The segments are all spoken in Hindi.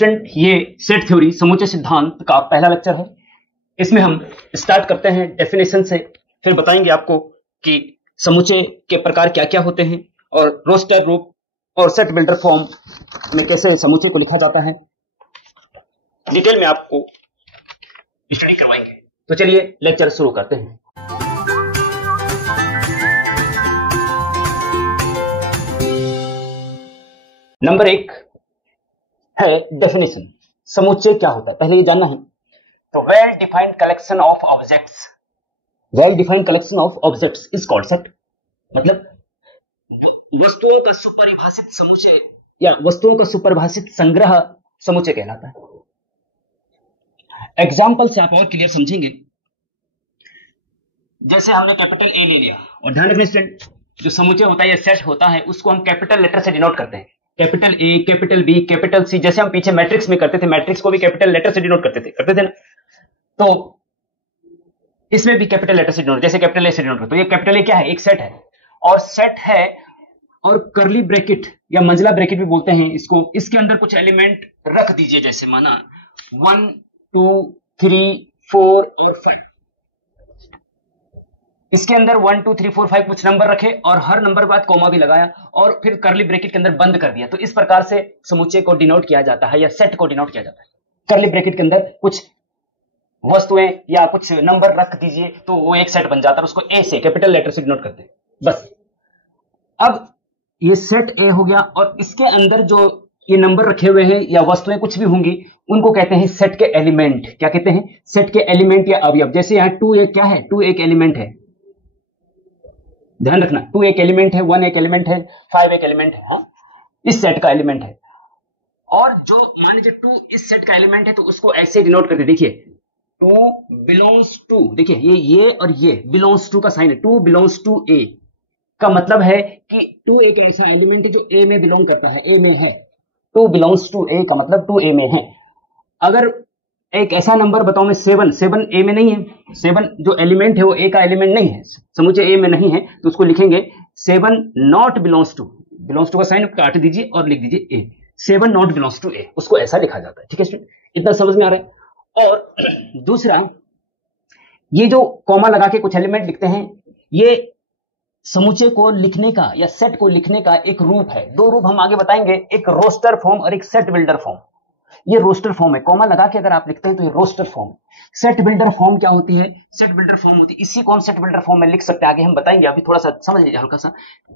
स्टूडेंट, ये सेट थ्योरी समूचे सिद्धांत का पहला लेक्चर है। इसमें हम स्टार्ट करते हैं डेफिनेशन से, फिर बताएंगे आपको कि समूचे के प्रकार क्या क्या होते हैं और रोस्टर रूप और सेट बिल्डर फॉर्म में कैसे समूचे को लिखा जाता है, डिटेल में आपको स्टडी करवाएंगे। तो चलिए लेक्चर शुरू करते हैं। नंबर 1 है डेफिनेशन। समुच्चय क्या होता है पहले ये जानना है। तो well defined collection of objects, well defined collection of objects is called set. मतलब वस्तुओं का सुपरिभाषित समुच्चय या वस्तुओं का सुपरिभाषित संग्रह समुच्चय कहलाता है। एग्जाम्पल से आप और क्लियर समझेंगे। जैसे हमने कैपिटल ए ले लिया, और ध्यान रखना स्टूडेंट, जो समुच्चय होता है या सेट होता है उसको हम कैपिटल लेटर से डिनोट करते हैं। Capital A, capital B, capital C, जैसे हम पीछे मैट्रिक्स में करते थे, मैट्रिक्स को भी कैपिटल लेटर से डिनोट करते थे ना। तो इसमें भी कैपिटल लेटर से डिनोट, जैसे कैपिटल ए से डिनोट करते। तो ये कैपिटल ए क्या है? एक सेट है, और सेट है और करली ब्रैकेट या मंझला ब्रैकेट भी बोलते हैं इसको। इसके अंदर कुछ एलिमेंट रख दीजिए, जैसे माना 1 2 3 4 और 5। इसके अंदर 1 2 3 4 5 कुछ नंबर रखे और हर नंबर के बाद कॉमा भी लगाया और फिर करली ब्रैकेट के अंदर बंद कर दिया। तो इस प्रकार से समुच्चय को डिनोट किया जाता है या सेट को डिनोट किया जाता है। करली ब्रैकेट के अंदर कुछ वस्तुएं या कुछ नंबर रख दीजिए तो वो एक सेट बन जाता है। उसको ए से कैपिटल लेटर से डिनोट करते हैं बस। अब ये सेट ए हो गया और इसके अंदर जो ये नंबर रखे हुए हैं या वस्तुएं कुछ भी होंगी उनको कहते हैं सेट के एलिमेंट। क्या कहते हैं? सेट के एलिमेंट या अवयव। जैसे यहाँ 2 एक क्या है? 2 एक एलिमेंट है, ध्यान रखना। 2 एक एलिमेंट है, 1 एक एलिमेंट है, 5 एक एलिमेंट है। हाँ, इस सेट का एलिमेंट है। और जो मान लीजिए 2 इस सेट का एलिमेंट है तो उसको ऐसे डिनोट करते। देखिए 2 बिलोंग्स टू, देखिए ये और ये बिलोंग्स टू का साइन है। 2 बिलोंग्स टू ए का मतलब है कि 2 एक ऐसा एलिमेंट है जो ए में बिलोंग करता है, ए में है। 2 बिलोंग्स टू ए का मतलब 2 ए में है। अगर एक ऐसा नंबर बताऊं मैं 7 ए में नहीं है। 7 जो एलिमेंट है वो ए का एलिमेंट नहीं है, समुच्चय ए में नहीं है, तो उसको लिखेंगे 7 not belongs to. Belongs to का साइन काट दीजिए और लिख दीजिए A. 7 not belongs to A, उसको ऐसा लिखा जाता है। ठीक है स्टूडेंट, इतना समझ में आ रहा है। और दूसरा, ये जो कॉमा लगा के कुछ एलिमेंट लिखते हैं, ये समुच्चय को लिखने का या सेट को लिखने का एक रूप है। 2 रूप हम आगे बताएंगे, एक रोस्टर फॉर्म और एक सेट बिल्डर फॉर्म। ये रोस्टर फॉर्म है, कॉमा लगा के अगर आप लिखते हैं तो ये roster form. Set builder form क्या होती है? सेट बिल्डर फॉर्म होती है, इसी को हम सेट बिल्डर फॉर्म में लिख सकते हैं। आगे हम बताएंगे, अभी थोड़ा सा समझ लीजिए हल्का सा।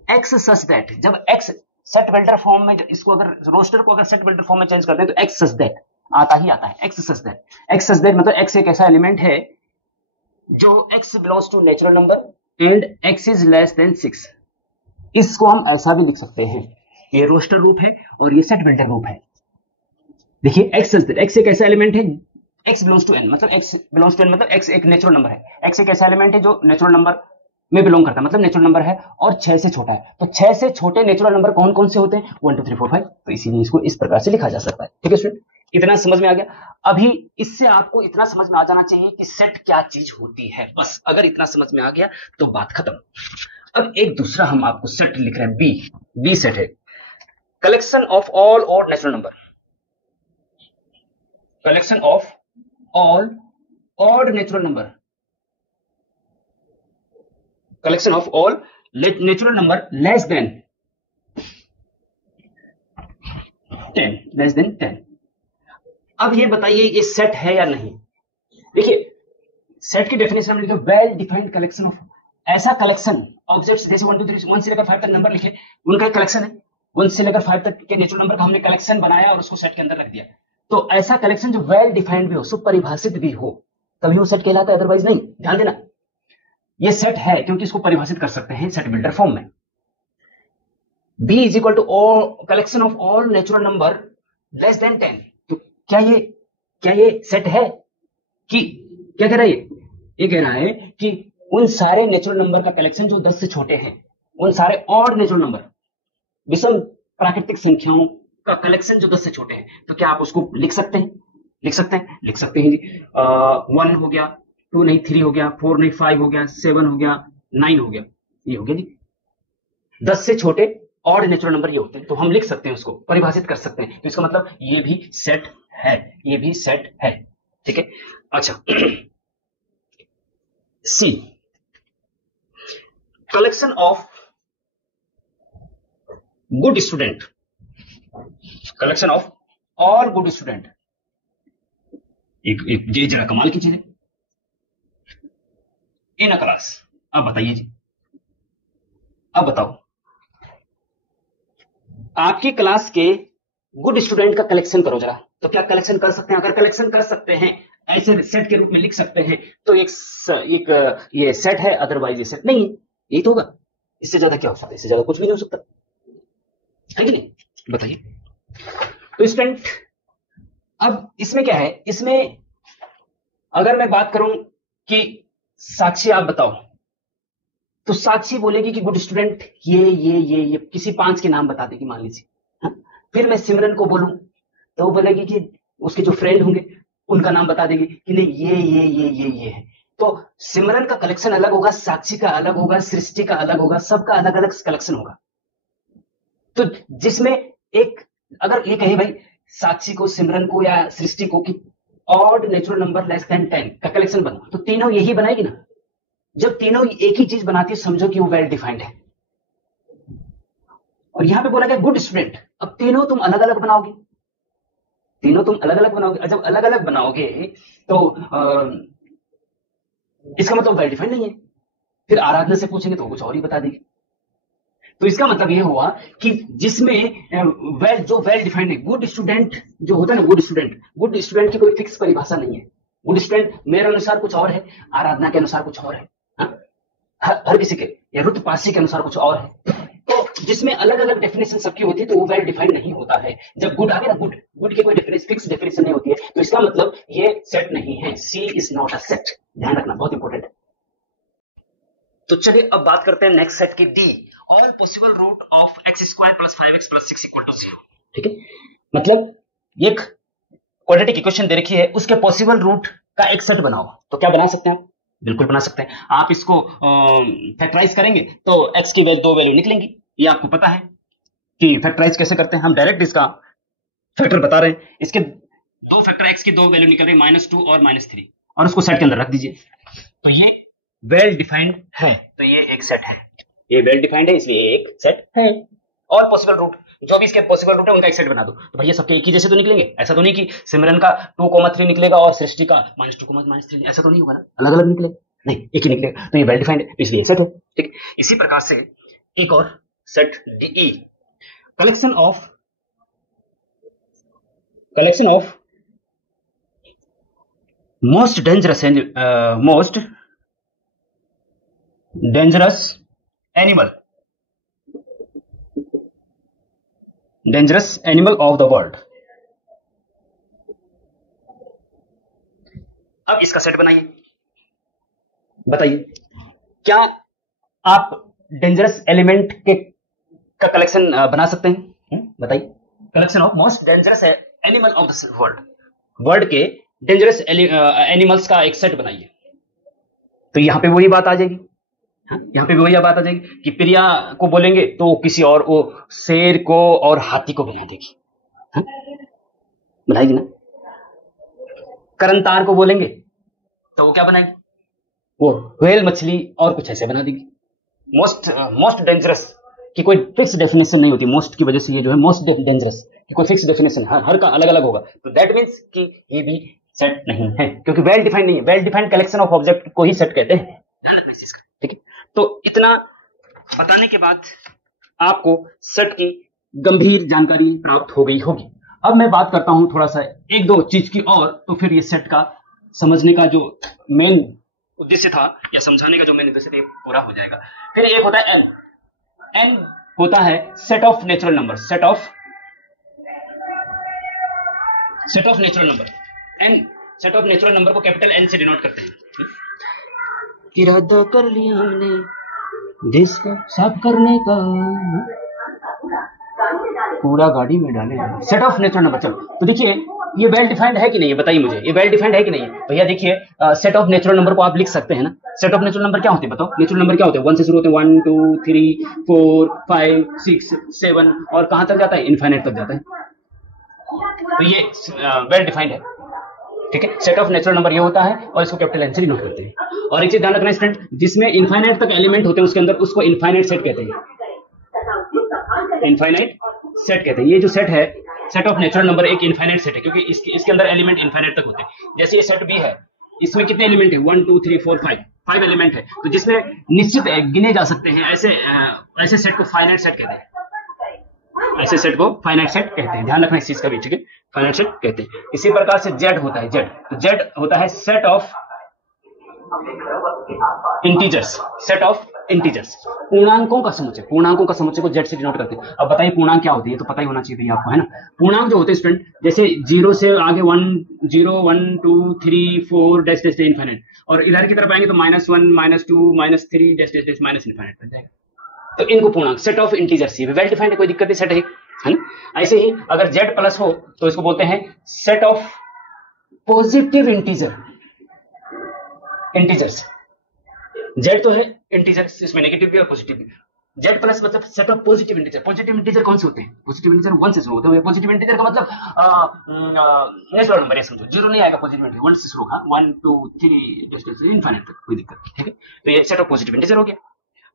एक्स सच दैट, जब एक्स सेट बिल्डर फॉर्म में, इसको अगर रोस्टर को अगर सेट बिल्डर फॉर्म में चेंज करते हैं तो एक्स सच दैट आता ही आता है। X such that, x such that मतलब एक्स एक ऐसा एलिमेंट है जो x belongs to natural number and x is less than 6। इसको हम ऐसा भी लिख सकते हैं। ये रोस्टर रूप है और ये सेट बिल्डर रूप है। देखिए x एक ऐसा एलिमेंट है, x बिलोंग्स टू n मतलब x बिलोंग्स टू n मतलब x एक नेचुरल नंबर है। x एक ऐसा एलिमेंट है जो नेचुरल नंबर में बिलोंग करता है, मतलब नेचुरल नंबर है और 6 से छोटा है। तो 6 से छोटे नेचुरल नंबर कौन कौन से होते हैं? 1 2 3 4 5। तो इसीलिए इसको इस प्रकार से लिखा जा सकता है। ठीक है स्टूडेंट, इतना समझ में आ गया। अभी इससे आपको इतना समझ में आ जाना चाहिए कि सेट क्या चीज होती है। बस अगर इतना समझ में आ गया तो बात खत्म। अब एक दूसरा हम आपको सेट लिख रहे हैं, बी सेट है। Collection of all odd natural number, collection of all odd natural number, collection of all natural number less than 10। अब ये बताइए ये सेट है या नहीं। देखिए सेट की डेफिनेशन में लिखो वेल डिफाइंड कलेक्शन ऑफ, ऐसा कलेक्शन ऑब्जेक्ट्स, जैसे 1 2 3 1 से लेकर 5 तक नंबर लिखे, उनका एक कलेक्शन है। 1 से लेकर 5 तक के नेचुरल नंबर का हमने कलेक्शन बनाया और उसको सेट के अंदर रख दिया। तो ऐसा कलेक्शन जो वेल डिफाइंड भी हो, सुपरिभाषित भी हो, तभी वो सेट कहलाता है, अदरवाइज नहीं। ध्यान देना, ये सेट है क्योंकि इसको परिभाषित कर सकते हैं सेट बिल्डर फॉर्म में। B is equal to collection of all natural number less than 10। तो क्या ये सेट है? कि क्या कह रहा है ये कह रहा है कि उन सारे नेचुरल नंबर का कलेक्शन जो 10 से छोटे हैं, उन सारे ऑड नेचुरल नंबर, विषम प्राकृतिक संख्याओं का कलेक्शन जो 10 से छोटे हैं। तो क्या आप उसको लिख सकते हैं? लिख सकते हैं जी। 1 हो गया, 2 नहीं 3 हो गया, 4 नहीं 5 हो गया, 7 हो गया, 9 हो गया, ये हो गया जी 10 से छोटे ऑड नेचुरल नंबर ये होते हैं, तो हम लिख सकते हैं, उसको परिभाषित कर सकते हैं। तो इसका मतलब ये भी सेट है, ये भी सेट है, ठीक है। अच्छा see, collection of good student, collection of all good student, एक ये जरा कमाल की चीज है इन अ क्लास। अब बताइए जी, अब बताओ आपकी क्लास के गुड स्टूडेंट का कलेक्शन करो जरा। तो क्या कलेक्शन कर सकते हैं? अगर कलेक्शन कर सकते हैं, ऐसे सेट के रूप में लिख सकते हैं, तो एक ये सेट है, अदरवाइज ये सेट नहीं है। यही तो होगा, इससे ज्यादा क्या हो सकता है? इससे ज्यादा कुछ भी नहीं हो सकता, है कि नहीं? बताइए। तो स्टूडेंट, अब इसमें क्या है, इसमें अगर मैं बात करूं कि साक्षी आप बताओ, तो साक्षी बोलेगी कि गुड स्टूडेंट ये किसी 5 के नाम बता देगी मान लीजिए। हाँ? फिर मैं सिमरन को बोलूं तो वो बोलेगी कि उसके जो फ्रेंड होंगे उनका नाम बता देगी कि नहीं ये है। तो सिमरन का कलेक्शन अलग होगा, साक्षी का अलग होगा, सृष्टि का अलग होगा, सबका अलग अलग कलेक्शन होगा। तो जिसमें एक, अगर ये कहे भाई साक्षी को, सिमरन को या सृष्टि को कि odd natural number less than 10 का कलेक्शन बना, तो तीनों यही बनाएगी ना। जब तीनों एक ही चीज बनाती है, समझो कि वो वेल डिफाइंड है। और यहां पे बोला गया गुड स्टूडेंट, अब तीनों तुम अलग अलग बनाओगे, तीनों तुम अलग अलग बनाओगे। जब अलग अलग बनाओगे तो इसका मतलब वेल डिफाइंड नहीं है। फिर आराधना से पूछेंगे तो कुछ और ही बता देगी। तो इसका मतलब यह हुआ कि जिसमें जो वेल डिफाइंड है, गुड स्टूडेंट जो होता है ना, गुड स्टूडेंट की कोई फिक्स परिभाषा नहीं है। गुड स्टूडेंट मेरे अनुसार कुछ और है, आराधना के अनुसार कुछ और है, हर किसी के, या रुत पासी के अनुसार कुछ और है। तो जिसमें अलग अलग डेफिनेशन सबकी होती है, तो वो वेल डिफाइंड नहीं होता है। जब गुड आ गया ना, गुड की कोई फिक्स डेफिनेशन नहीं होती है, तो इसका मतलब ये सेट नहीं है। सी इज नॉट अ सेट, ध्यान रखना, बहुत इंपॉर्टेंट है। तो चलिए अब बात करते हैं नेक्स्ट सेट की, D, all possible root of x square plus 5x plus 6 equal to 0। ठीक है, मतलब एक क्वाड्रेटिक इक्वेशन दे रखी है, उसके पॉसिबल रूट का एक सेट बनाओ। तो क्या बना सकते हैं? बिल्कुल बना सकते हैं। आप इसको फैक्टराइज करेंगे तो x की दो वैल्यू निकलेंगी। ये आपको पता है कि फैक्टराइज कैसे करते हैं, हम डायरेक्ट इसका फैक्टर बता रहे हैं। इसके दो फैक्टर x की दो वैल्यू निकल रही है, -2 और -3, और उसको सेट के अंदर रख दीजिए। तो ये वेल डिफाइंड है, तो ये एक सेट है, ये वेल डिफाइंड है, इसलिए ये एक सेट है। और पॉसिबल रूट, जो भी इसके पॉसिबल रूट है उनका एक सेट बना दो। तो भैया सबके एक ही जैसे तो निकलेंगे? ऐसा तो नहीं कि सिमरन का 2,3 निकलेगा और सृष्टि का -2,-3, ऐसा तो नहीं होगा ना, अलग अलग निकलेगा, नहीं एक ही निकलेगा। तो ये वेल डिफाइंड है, इसलिए एक सेट है। ठीक, इसी प्रकार से एक और set D, collection of most dangerous animal of the world. अब इसका सेट बनाइए, बताइए क्या आप डेंजरस एलिमेंट के का कलेक्शन बना सकते हैं? बताइए, collection of most dangerous animal of the world के डेंजरस एनिमल्स का एक सेट बनाइए। तो यहां पे वही बात आ जाएगी, यहां पे भी वही बात आ जाएगी कि प्रिया को बोलेंगे तो किसी और, वो शेर को और हाथी को बना देगी, बनाएगी ना। करनतार को बोलेंगे तो वो क्या बनाएगी? वो व्हेल मछली और कुछ ऐसे बना देगी। मोस्ट डेंजरस की कोई फिक्स डेफिनेशन नहीं होती, मोस्ट की वजह से ये जो है मोस्ट डेंजरस की कोई फिक्स डेफिनेशन, हर का अलग अलग होगा। तो दैट मीन्स कि ये भी सेट नहीं है, क्योंकि वेल डिफाइंड नहीं है। Well defined collection of object को ही सेट कहते हैं, ध्यान रखना इस चीज का। ठीक है, तो इतना बताने के बाद आपको सेट की गंभीर जानकारी प्राप्त हो गई होगी। अब मैं बात करता हूं थोड़ा सा एक दो चीज की और, तो फिर ये सेट का समझने का जो मेन उद्देश्य था या समझाने का जो मेन उद्देश्य था, ये पूरा हो जाएगा। फिर एक होता है एन होता है set of natural number, set of natural number. N set of natural number को कैपिटल एन से डिनोट करते हैं। इरादा कर लिया हमने देश को साफ करने का, पूरा गाड़ी में डाले। सेट ऑफ नेचुरल नंबर, चलो तो देखिए ये वेल डिफाइंड है कि नहीं है, बताइए मुझे, ये वेल डिफाइंड है कि नहीं है? भैया देखिए, सेट ऑफ नेचुरल नंबर को आप लिख सकते हैं ना। सेट ऑफ नेचुरल नंबर क्या होते हैं बताओ? नेचुरल नंबर क्या होते हैं? 1 से शुरू होते हैं, 1 2 3 4 5 6 7 और कहां तक जाता है? इनफाइनाइट तक जाता है। तो ये वेल डिफाइंड है, ठीक है। सेट ऑफ नेचुरल नंबर ये होता है और इसको कैपिटल एन से डिनोट करते हैं। और एक चीज ध्यान रखना स्टूडेंट, जिसमें इनफाइनाइट तक एलिमेंट होते हैं उसके अंदर, उसको इनफाइनाइट सेट कहते हैं। इनफाइनाइट सेट कहते हैं। ये जो सेट है, सेट ऑफ नेचुरल नंबर, एक इनफाइनाइट सेट है, क्योंकि इसके अंदर एलिमेंट इनफाइनाइट तक होते हैं। जैसे ये सेट बी है, इसमें कितने एलिमेंट है? 1 2 3 4 5 एलिमेंट है। तो जिसमें निश्चित गिने जा सकते हैं, ऐसे सेट को फाइनाइट सेट कहते हैं। ऐसे सेट को फाइनाइट सेट कहते हैं। ध्यान रखना इस चीज का भी, ठीक है। फाइनाइट सेट कहते हैं। इसी प्रकार से जेड होता है, जेड। तो जेड होता है set of integers, set of integers, पूर्णांकों का समुच्चय। पूर्णांकों का समुच्चय को जेड से डिनोट करते हैं। अब बताइए पूर्णांक क्या होती है? तो पता ही होना चाहिए भैया आपको, है ना। पूर्णांक जो होते हैं स्टूडेंट, जैसे 0 से आगे 1 0 1 2 3 4 डैश डैश इनफाइनाइट, और इधर की तरफ आएंगे तो -1 -2 -3 डैश डैश माइनस इनफाइनाइट बन जाएगा। तो इनको पूर्णांक, सेट ऑफ इंटीजर्स, ये वेल डिफाइंड है, कोई दिक्कत नहीं, सेट है ना। ऐसे ही अगर जेड प्लस हो तो इसको बोलते हैं set of positive integers. Z तो है इंटीजर्स, इसमें नेगेटिव भी और पॉजिटिव भी। जेड प्लस मतलब set of positive integer. Positive integer कौन से होते हैं? पॉजिटिव इंटीजर 1 से शुरू होते हैं। पॉजिटिव इंटीजर का मतलब नेचुरल नंबर है, समझो, 0 नहीं आएगा। पॉजिटिव इंटीजर 1 से शुरू होगा, 1 2 3 जस्ट इनफाइनाइट तक, कोई दिक्कत नहीं, ठीक है। तो ये सेट ऑफ पॉजिटिव इंटीजर हो गया।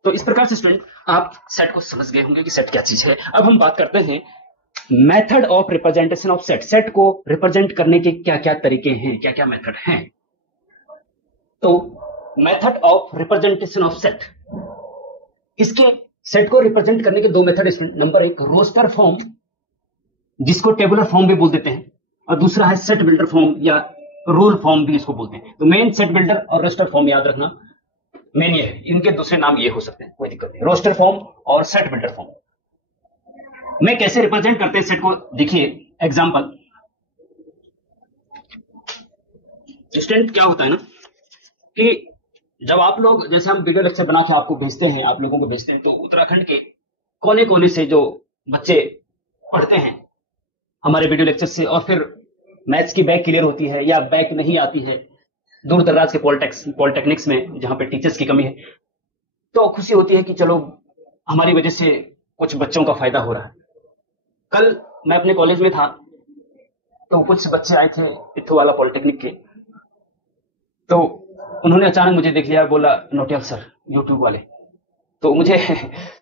तो इस प्रकार से स्टूडेंट आप सेट को समझ गए होंगे कि सेट क्या चीज है। अब हम बात करते हैं method of representation of set. Set को रिप्रेजेंट करने के क्या क्या तरीके हैं, क्या क्या मेथड हैं। तो method of representation of set, इसके सेट को रिप्रेजेंट करने के दो method student. Number 1 roster form, जिसको टेबुलर फॉर्म भी बोल देते हैं, और दूसरा है सेट बिल्डर फॉर्म या रूल फॉर्म भी इसको बोलते हैं। तो मेन सेट बिल्डर और रोस्टर फॉर्म याद रखना, मेन ये है। इनके दूसरे नाम ये हो सकते हैं, कोई दिक्कत नहीं। रोस्टर फॉर्म और सेट बिल्डर फॉर्म में कैसे रिप्रेजेंट करते हैं सेट को, देखिए एग्जांपल। स्टूडेंट क्या होता है ना कि जब आप लोग, जैसे हम वीडियो लेक्चर बना के आपको भेजते हैं, आप लोगों को भेजते हैं, तो उत्तराखंड के कोने कोने से जो बच्चे पढ़ते हैं हमारे वीडियो लेक्चर से, और फिर मैथ्स की बैक क्लियर होती है या बैक नहीं आती है, दूर दराज के पॉलिटेक्निक्स में जहां पे टीचर्स की कमी है, तो खुशी होती है कि चलो हमारी वजह से कुछ बच्चों का फायदा हो रहा है। कल मैं अपने कॉलेज में था, तो कुछ बच्चे आए थे इथो वाला पॉलिटेक्निक के, तो उन्होंने अचानक मुझे देख लिया, बोला नोटियाल सर, यूट्यूब वाले। तो मुझे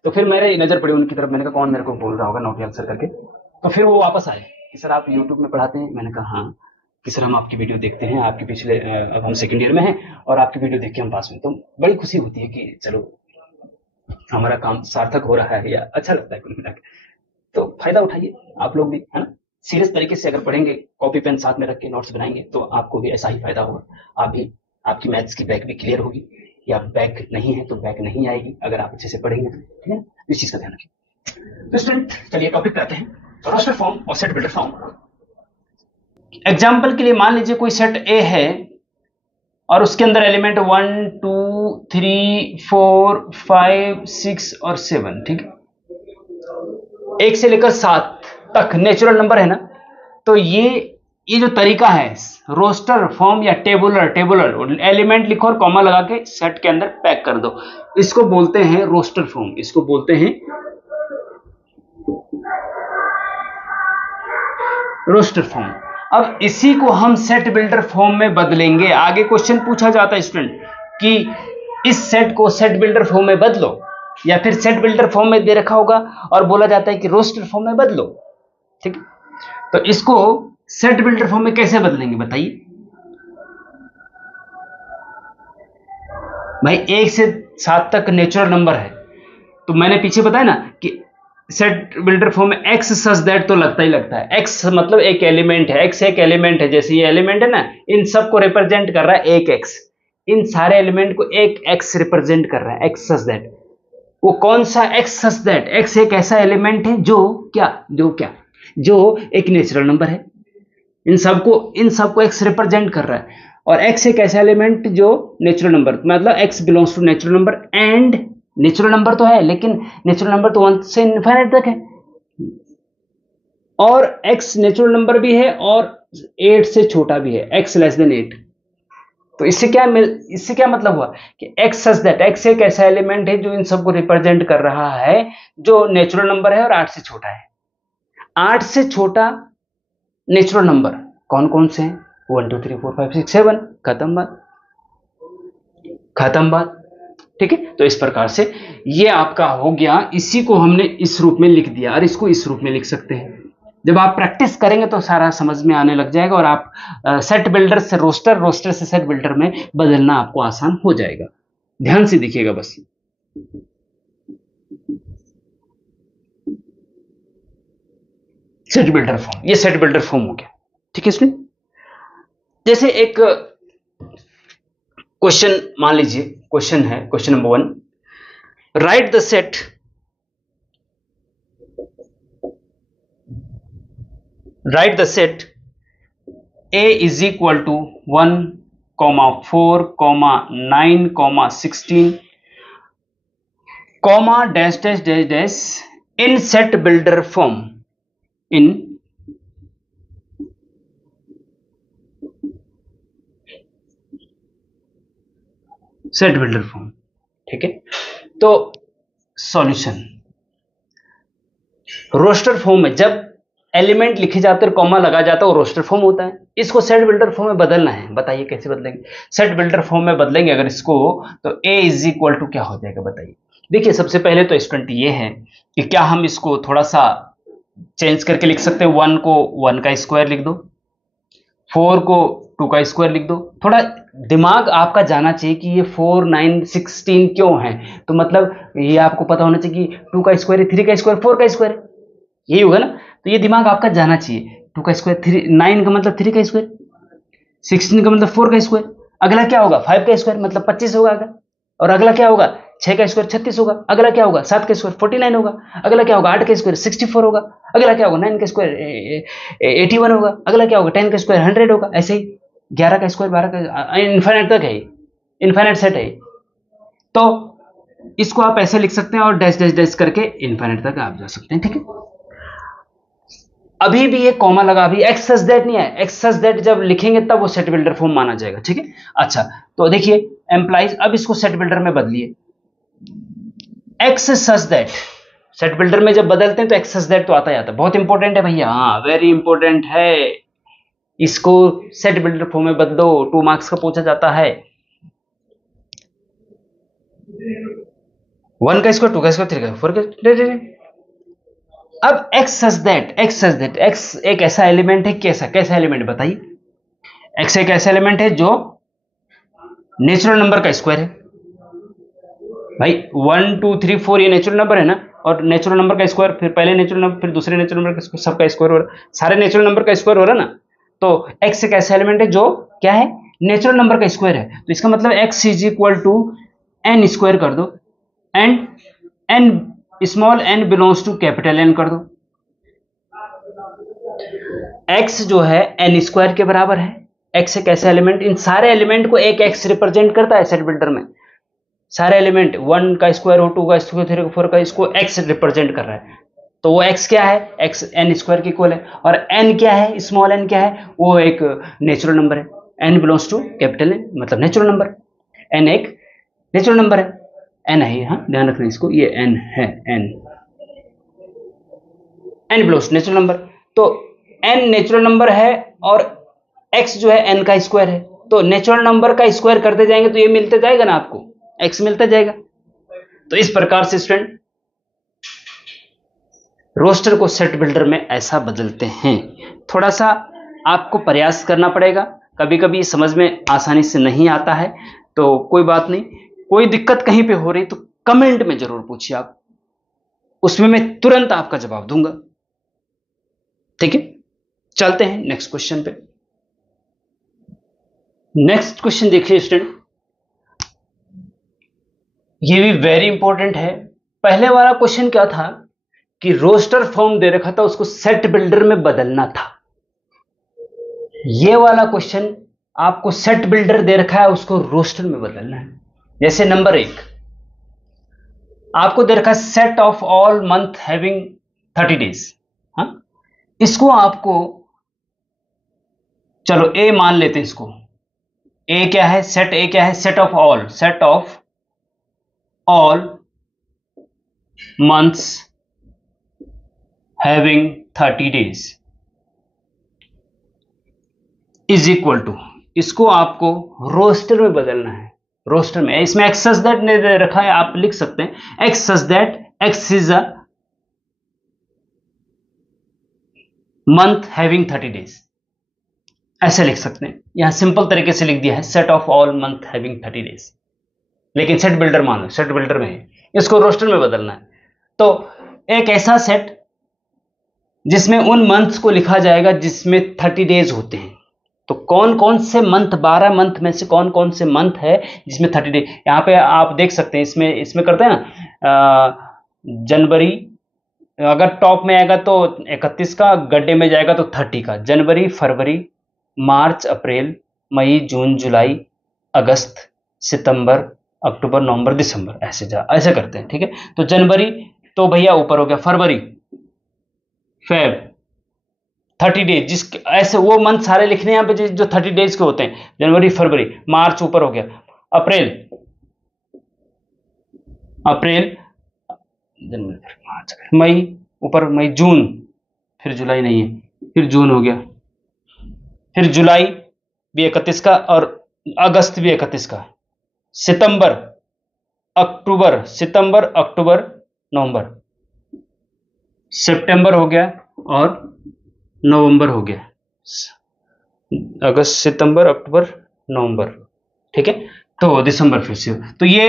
तो फिर मेरी नजर पड़ी उनकी तरफ, मैंने कहा कौन मेरे को बोल रहा होगा नोटियाल सर करके। तो फिर वो वापस आए कि सर आप यूट्यूब में पढ़ाते हैं? मैंने कहा हाँ। कि सर हम आपकी वीडियो देखते हैं, आपके पिछले, अब हम सेकंड ईयर में हैं और आपकी वीडियो देख के हम पास हुए। तो बड़ी खुशी होती है कि चलो हमारा काम सार्थक हो रहा है, या अच्छा लगता है कुल मिला के। तो फायदा उठाइए आप लोग भी, है ना। सीरियस तरीके से अगर पढ़ेंगे, कॉपी पेन साथ में रख के नोट्स बनाएंगे, तो आपको भी ऐसा ही फायदा होगा। आप भी, आपकी मैथ्स की बैक भी क्लियर होगी, या बैक नहीं है तो बैक नहीं आएगी अगर आप अच्छे से पढ़ेंगे तो, ठीक है। इस चीज का ध्यान रखिए। तो स्टूडेंट चलिए टॉपिक पे आते हैं, रोस्टर फॉर्म और सेट बिल्डर फॉर्म। एग्जाम्पल के लिए मान लीजिए कोई सेट ए है और उसके अंदर एलिमेंट 1 2 3 4 5 6 और 7, ठीक है। 1 से लेकर 7 तक नेचुरल नंबर है ना। तो ये जो तरीका है रोस्टर फॉर्म या टेबुलर एलिमेंट लिखो और कॉमा लगा के सेट के अंदर पैक कर दो, इसको बोलते हैं रोस्टर फॉर्म, इसको बोलते हैं रोस्टर फॉर्म। अब इसी को हम सेट बिल्डर फॉर्म में बदलेंगे। आगे क्वेश्चन पूछा जाता है स्टूडेंट कि इस सेट को सेट बिल्डर फॉर्म में बदलो, या फिर सेट बिल्डर फॉर्म में दे रखा होगा और बोला जाता है कि रोस्टर फॉर्म में बदलो, ठीक है। तो इसको सेट बिल्डर फॉर्म में कैसे बदलेंगे बताइए भाई। 1 से 7 तक नेचुरल नंबर है, तो मैंने पीछे बताया ना कि सेट बिल्डर फॉर्म में एक्स सच दैट तो लगता ही लगता है। एक्स मतलब एक एलिमेंट है, एक्स एक एलिमेंट है, जैसे ये एलिमेंट है ना, इन सबको रिप्रेजेंट कर रहा है एक एक्स, इन सारे एलिमेंट को एक एक्स रिप्रेजेंट कर रहा है, एक्स सच दैट। वो कौन सा एक्स सच दैट? एक्स एक ऐसा एलिमेंट है जो एक नेचुरल नंबर है, इन सबको एक्स रिप्रेजेंट कर रहा है। और एक्स एक ऐसा एलिमेंट जो नेचुरल नंबर, मतलब x belongs to natural number, and natural number तो है लेकिन नेचुरल नंबर तो 1 से इनफाइनाइट तक है, और एक्स नेचुरल नंबर भी है और 8 से छोटा भी है, x लेस देन 8। तो इससे क्या मतलब हुआ कि x सच दैट x एक ऐसा एलिमेंट है जो इन सबको रिप्रेजेंट कर रहा है, जो नेचुरल नंबर है और 8 से छोटा है। 8 से छोटा नेचुरल नंबर कौन कौन से हैं? 1 2 3 4 5 6 7। खत्म बात। ठीक है, तो इस प्रकार से ये आपका हो गया। इसी को हमने इस रूप में लिख दिया और इसको इस रूप में लिख सकते हैं। जब आप प्रैक्टिस करेंगे तो सारा समझ में आने लग जाएगा और आप सेट बिल्डर से रोस्टर, रोस्टर से सेट बिल्डर में बदलना आपको आसान हो जाएगा। ध्यान से देखिएगा बस। सेट बिल्डर फॉर्म, ये सेट बिल्डर फॉर्म हो गया। ठीक है, इसमें जैसे एक क्वेश्चन मान लीजिए, क्वेश्चन है, question number 1, right the set A is equal to 1, 4, 9, 16, dash dash dash dash in set builder form, in set builder form. ठीक है, तो सॉल्यूशन रोस्टर फॉर्म में जब एलिमेंट लिखे जाते हैं, कॉमा लगा जाता है, वो रोस्टर फॉर्म होता है। इसको सेट बिल्डर फॉर्म में बदलना है, बताइए कैसे बदलेंगे? सेट बिल्डर फॉर्म में बदलेंगे अगर इसको, तो A इज इक्वल टू क्या हो जाएगा बताइए? देखिए, सबसे पहले तो स्टूडेंट ये है कि क्या हम इसको थोड़ा सा चेंज करके लिख सकते हैं? 1 को 1 का स्क्वायर लिख दो, 4 को 2 का स्क्वायर लिख दो। थोड़ा दिमाग आपका जाना चाहिए कि ये 4, 9, 16 क्यों है। तो मतलब ये आपको पता होना चाहिए कि 2 का स्क्वायर है, 3 का स्क्वायर, 4 का स्क्वायर, यही होगा ना। तो ये दिमाग आपका जाना चाहिए। 2 का स्क्वायर 3, 9 का मतलब 3 का स्क्वायर, 16 का मतलब 4 का स्क्वायर। अगला क्या होगा? 5 का स्क्वायर मतलब 25 होगा अगला। और अगला क्या होगा? 6 का स्क्वायर 36 होगा। अगला क्या होगा? 7 का स्क्वायर 49 होगा। अगला क्या होगा? 8 का स्क्वायर 64 होगा। अगला क्या होगा? 9 का स्क्वायर 81 होगा। अगला क्या होगा? 10 का स्क्वायर 100 होगा। ऐसे ही 11 का स्क्वायर 12 का, इन्फाइनाइट तक है, इन्फाइनाइट सेट है। तो इसको आप ऐसे लिख सकते हैं और डैश डैश डैश करके इन्फाइनाइट तक आप जा सकते हैं। ठीक है, अभी भी ये कॉमा लगा, अभी एक्स सच दैट नहीं है। एक्स सच दैट जब लिखेंगे तब वो सेट बिल्डर फॉर्म माना जाएगा। ठीक है, अच्छा, तो देखिए एम्प्लाइज, अब इसको सेट बिल्डर में बदलिए। X such that, set builder में जब बदलते हैं तो एक्स सच दैट तो आता ही आता है। बहुत इंपॉर्टेंट है भैया, हाँ वेरी इंपॉर्टेंट है। इसको सेट बिल्डर फॉर्म में बदलो, 2 मार्क्स का पूछा जाता है। 1 का स्क्वायर, 2 का स्क्वायर, 3 का 4 का। अब एक्स सच दैट, एक्स एक ऐसा एलिमेंट है, कैसा एलिमेंट बताइए? एक्स एक ऐसा एलिमेंट है जो नेचुरल नंबर का स्क्वायर है। भाई 1 2 3 4 ये नेचुरल नंबर है ना, और नेचुरल नंबर का स्क्वायर, फिर पहले नेचुरल नंबर, फिर दूसरे नेचुरल नंबर का, सबका स्क्वायर हो रहा है, सारे नेचुरल नंबर का स्क्वायर हो रहा है ना। तो एक्स एक ऐसा एलिमेंट है जो क्या है? नेचुरल नंबर का स्क्वायर है। तो इसका मतलब x is equal to n square कर दो, and n small n belongs to capital n कर दो। एक्स जो है एन स्क्वायर के बराबर है। एक्स एक ऐसा एलिमेंट, इन सारे एलिमेंट को एक एक्स रिप्रेजेंट करता है सेट बिल्डर में। सारे एलिमेंट 1 का स्क्वायर हो, 2 का स्क्वायर, 3 का 4 का, इसको एक्स रिप्रेजेंट कर रहा है। तो वो एक्स क्या है? एक्स एन स्क्वायर के इक्वल है। और एन क्या है? स्मॉल एन क्या है? वो एक नेचुरल नंबर है। N belongs to capital n मतलब नेचुरल नंबर। एन एक नेचुरल नंबर है, एन है, हाँ ध्यान रखना इसको, ये एन है, एन बिलोंग्स नेचुरल नंबर। तो एन नेचुरल नंबर है और एक्स जो है एन का स्क्वायर है। तो नेचुरल नंबर का स्क्वायर करते जाएंगे तो ये मिलते जाएगा ना, आपको एक्स मिलता जाएगा। तो इस प्रकार से स्टूडेंट रोस्टर को सेट बिल्डर में ऐसा बदलते हैं। थोड़ा सा आपको प्रयास करना पड़ेगा, कभी कभी समझ में आसानी से नहीं आता है, तो कोई बात नहीं। कोई दिक्कत कहीं पे हो रही तो कमेंट में जरूर पूछिए आप, उसमें मैं तुरंत आपका जवाब दूंगा। ठीक है, चलते हैं नेक्स्ट क्वेश्चन पे। नेक्स्ट क्वेश्चन देखिए स्टूडेंट, ये भी वेरी इंपॉर्टेंट है। पहले वाला क्वेश्चन क्या था कि रोस्टर फॉर्म दे रखा था, उसको सेट बिल्डर में बदलना था। ये वाला क्वेश्चन आपको सेट बिल्डर दे रखा है, उसको रोस्टर में बदलना है। जैसे नंबर 1 आपको दे रखा है set of all month having 30 days. हाँ, इसको आपको चलो ए मान लेते हैं इसको। ए क्या है, सेट ए क्या है, set of all months having 30 days is equal to, इसको आपको रोस्टर में बदलना है। रोस्टर में इसमें एक्स सच दैट ने रखा है, आप लिख सकते हैं x such that x is a month having 30 days, ऐसे लिख सकते हैं। यहां सिंपल तरीके से लिख दिया है set of all month having 30 days, लेकिन सेट बिल्डर मान लो, सेट बिल्डर में है, इसको रोस्टर में बदलना है। तो एक ऐसा सेट जिसमें उन मंथ्स को लिखा जाएगा जिसमें 30 डेज होते हैं। तो कौन कौन से मंथ, 12 मंथ में से कौन कौन से मंथ है जिसमें 30 डेज, यहां पे आप देख सकते हैं। इसमें करते हैं ना, जनवरी अगर टॉप में आएगा तो 31 का, गड्ढे में जाएगा तो 30 का। जनवरी, फरवरी, मार्च, अप्रैल, मई, जून, जुलाई, अगस्त, सितंबर, अक्टूबर, नवंबर, दिसंबर, ऐसे करते हैं। ठीक है, तो जनवरी तो भैया ऊपर हो गया, फरवरी, फेब 30 डेज, जिस ऐसे वो मंथ सारे लिखने हैं यहाँ पे जो 30 डेज के होते हैं। जनवरी, फरवरी, मार्च ऊपर हो गया, अप्रैल, जनवरी, मार्च, मई ऊपर, मई, जून, फिर जुलाई नहीं है, फिर जून हो गया, फिर जुलाई भी 31 का और अगस्त भी 31 का, सितंबर, अक्टूबर, नवंबर, सितंबर हो गया और नवंबर हो गया, अगस्त, सितंबर, अक्टूबर, नवंबर। ठीक है, तो दिसंबर फिर से। तो ये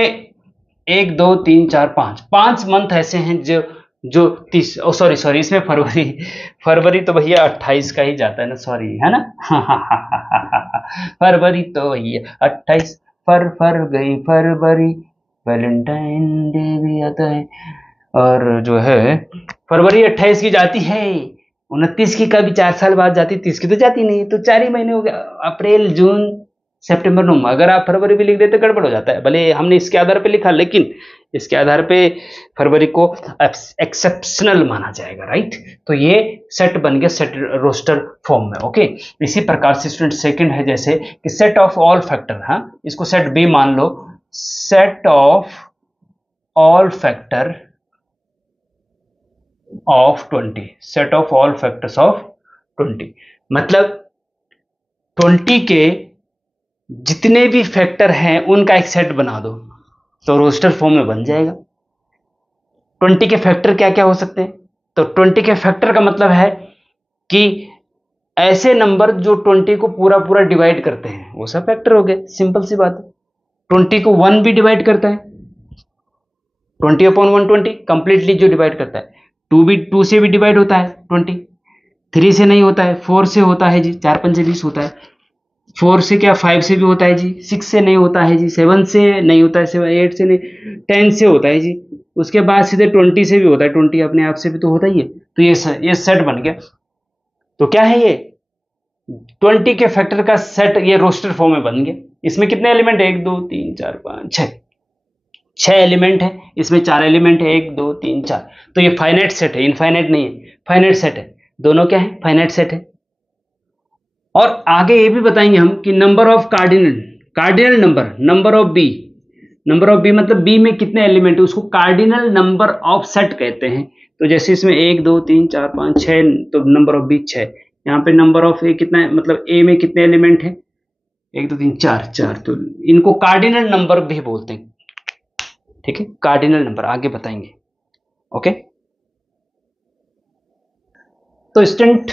1 2 3 4 5 मंथ ऐसे हैं जो 30, सॉरी इसमें फरवरी तो भैया 28 का ही जाता है ना, सॉरी, है ना। फरवरी तो भैया 28, फर गई फरवरी, वैलेंटाइन डे भी आता है, और जो है फरवरी 28 की जाती है, 29 की कभी 4 साल बाद जाती, 30 की तो जाती नहीं, तो 4 ही महीने हो गया, अप्रैल, जून, सितंबर, नवंबर। अगर आप फरवरी भी लिख देते तो गड़बड़ हो जाता है, भले हमने इसके आधार पे लिखा, लेकिन इसके आधार पे फरवरी को एक्सेप्शनल माना जाएगा, राइट। तो ये सेट बन गया, सेट रोस्टर फॉर्म में। ओके, इसी प्रकार से स्टूडेंट सेकंड है जैसे कि सेट ऑफ ऑल फैक्टर, हाँ, इसको सेट बी मान लो, set of all factor of 20, set of all factors of 20, मतलब 20 के जितने भी फैक्टर हैं उनका एक सेट बना दो तो रोस्टर फॉर्म में बन जाएगा। 20 के फैक्टर क्या क्या हो सकते हैं, तो 20 के फैक्टर का मतलब है कि ऐसे नंबर जो 20 को पूरा डिवाइड करते हैं वो सब फैक्टर हो गए, सिंपल सी बात है। 20 को 1 भी डिवाइड करता है, 20/120 कंप्लीटली जो डिवाइड करता है। 2 से भी डिवाइड होता है 20, 3 से नहीं होता है, 4 से होता है जी, 4 5 20 होता है, 4 से क्या 5 से भी होता है जी, 6 से नहीं होता है जी, 7 से नहीं होता है, 8 से नहीं, 10 से होता है जी, उसके बाद सीधे 20 से भी होता है, 20 अपने आप से भी तो होता ही है। तो ये सेट बन गया। तो क्या है ये 20 के फैक्टर का सेट, ये रोस्टर फॉर्म में बन गया। इसमें कितने एलिमेंट है, 1 2 3 4 5 6 एलिमेंट है, इसमें 4 एलिमेंट है, 1 2 3 4। तो ये फाइनाइट सेट है, इनफाइनाइट नहीं है, फाइनाइट सेट है, दोनों क्या है, फाइनाइट सेट है। और आगे ये भी बताएंगे हम कि number of cardinal number of B मतलब बी में कितने एलिमेंट है, उसको कार्डिनल नंबर ऑफ सेट कहते हैं। तो जैसे इसमें 1 2 3 4 5 6, तो नंबर ऑफ बी 6। यहाँ पे नंबर ऑफ ए कितना है, मतलब ए में कितने एलिमेंट है, 1 2 3 4, तो इनको कार्डिनल नंबर भी बोलते हैं। ठीक है, कार्डिनल नंबर आगे बताएंगे। ओके, तो स्टूडेंट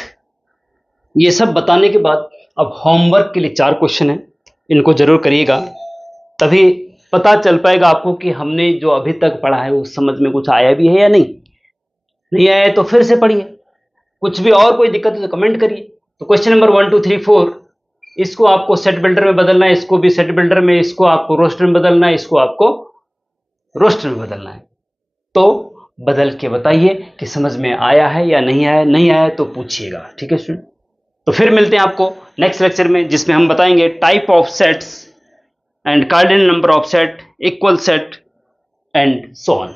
ये सब बताने के बाद अब होमवर्क के लिए 4 क्वेश्चन है, इनको जरूर करिएगा, तभी पता चल पाएगा आपको कि हमने जो अभी तक पढ़ा है वो समझ में कुछ आया भी है या नहीं आया तो फिर से पढ़िए, कुछ भी और कोई दिक्कत हो तो कमेंट करिए। तो क्वेश्चन नंबर 1 2 3 4, इसको आपको सेट बिल्डर में बदलना है, इसको भी सेट बिल्डर में, इसको आपको रोस्टर में बदलना है, इसको आपको रोस्टर में बदलना है। तो बदल के बताइए कि समझ में आया है या नहीं आया तो पूछिएगा। ठीक है स्टूडेंट, तो फिर मिलते हैं आपको नेक्स्ट लेक्चर में, जिसमें हम बताएंगे type of sets and cardinal number of set, equal set and so on.